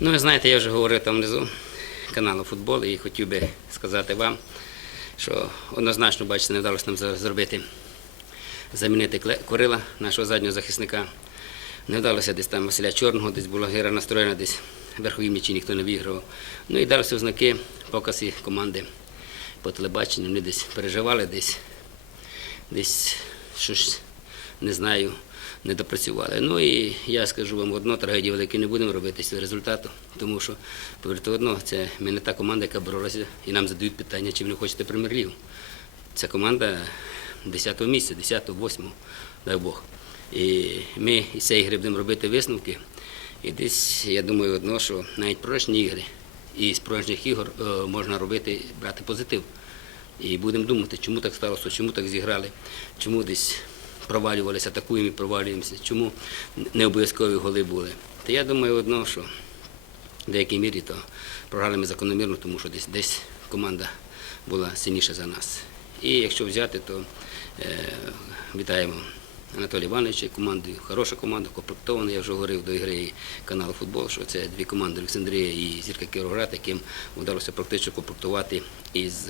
Ну, ви знаєте, я вже говорив там внизу каналу футбол і хотів би сказати вам, що однозначно, бачите, не вдалося нам зробити, замінити Корила, нашого заднього захисника. Не вдалося десь там Василя Чорного, десь була гра настроєна, десь верхові м'ячі ніхто не виграв. Ну і далі ознаки, покази команди по телебаченню. Вони десь переживали, десь, десь щось не знаю, не допрацювали. Ну і я скажу вам одно, трагедії великі не будемо робити з результату, тому що, повірте одно, це ми не та команда, яка боролася, і нам задають питання, чи ви не хочете прем'єр-лігу. Ця команда 10-го місця, 10-го, 8-го, дай Бог. І ми із цієї гри будемо робити висновки. І десь, я думаю, одно, що навіть пророчні ігри і з пророчних ігор е, можна робити, брати позитив. І будемо думати, чому так сталося, чому так зіграли, чому десь провалювалися, атакуємо і провалюємося, чому не обов'язкові голи були. Та я думаю одно, що в деякій мірі то програли ми закономірно, тому що десь, десь команда була сильніша за нас. І якщо взяти, то е, вітаємо Анатолія Івановича командою. Хороша команда, комплектована. Я вже говорив до ігри каналу футбол, що це дві команди Олександрія і Зірка Кіровоград, яким вдалося практично комплектувати із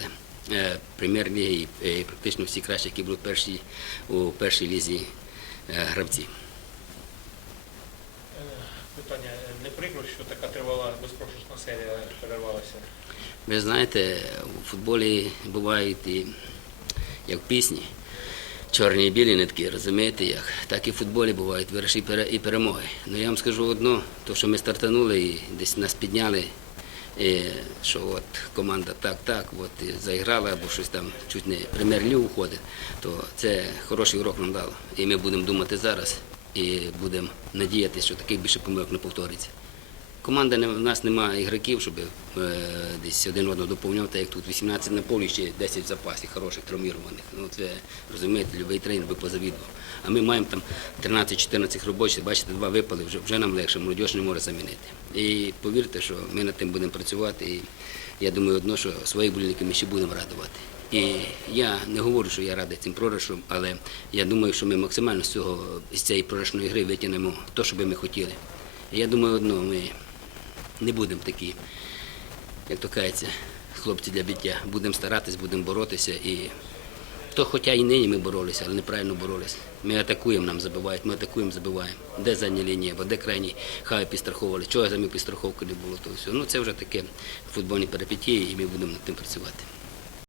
прем'єр-ліги і, е, практично всі кращі, які будуть перші, у першій лізі е, гравці. Е, Питання не прикро, що така тривала безпрограшна серія перервалася. Ви знаєте, у футболі бувають і як пісні, чорні і білі нитки, розумієте як? Так і в футболі бувають виріші і перемоги. Ну я вам скажу одно, то що ми стартанули і десь нас підняли, і, що от команда так, так, от і заіграла, або щось там чуть не прем'єр-лігу уходить, то це хороший урок нам дало. І ми будемо думати зараз і будемо надіятися, що таких більше помилок не повториться. Команда в нас немає ігроків, щоб е, десь один одного доповняв, так як тут 18 на полі, ще 10 в запасі, хороших травмірованих. Ну, це, розумієте, будь-який тренер би позавідував. А ми маємо там 13-14 робочих, бачите, два випали, вже, вже нам легше, молодь не може замінити. І повірте, що ми над тим будемо працювати. І я думаю, одно, що своїх болівників ми ще будемо радувати. І я не говорю, що я радий цим програшом, але я думаю, що ми максимально з цього з цієї програшної гри витягнемо те, що би ми хотіли. Я думаю, одно, ми не будемо такі, як то кажеться, хлопці для биття. Будемо старатись, будемо боротися. І то, хоча і нині ми боролися, але неправильно боролися. Ми атакуємо, нам забивають, ми атакуємо, забиваємо. Де задня лінія, або де крайні хай підстраховували. Чого замі підстраховки не було, то все. Ну це вже таке футбольні перипетії, і ми будемо над тим працювати.